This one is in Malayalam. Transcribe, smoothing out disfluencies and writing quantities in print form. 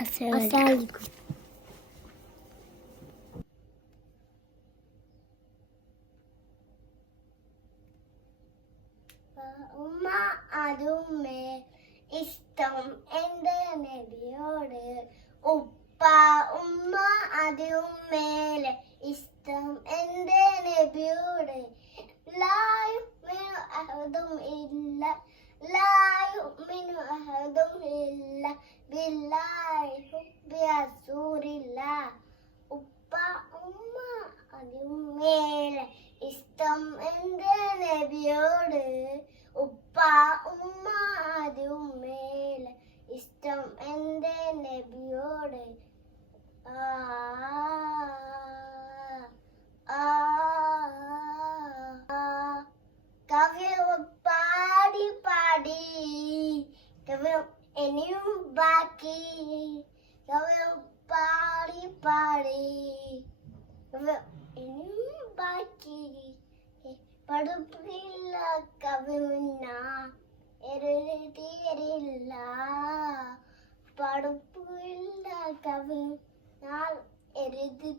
അസ്സലാമു ഉമ്മ അതുമ്മേ ഇഷ്ടം എൻ്റെ നബിയോട്. ഉപ്പ ഉമ്മ അതുമ്മേലെ ഇഷ്ടം എൻ്റെ നബിയോട്. ലായുമിനു അഹദും ഇല്ല ലായുമിനു അഹദും ഇല്ല ബില്ലാഹി ഹുബ്ബി റസൂലില്ല. ഉപ്പ ഉമ്മ അതുമ്മേലെ ഇഷ്ടം എൻ്റെ നബിയോട്. ഉപ്പ ഉമ്മ അതുമ്മേലെ ഇഷ്ടം എൻ്റെ നബിയോട്. ആ ആ കവിയും പാടി പാടി കവിയും ഇനിയും ബാക്കി. കവിയും പാടി പാടി കവിയും ഇനിയും ബാക്കി. പഠിപ്പില്ല കവിമുന്ന എഴുതിയരില്ല. പഠിപ്പില്ല കവി നാൾ എഴുതി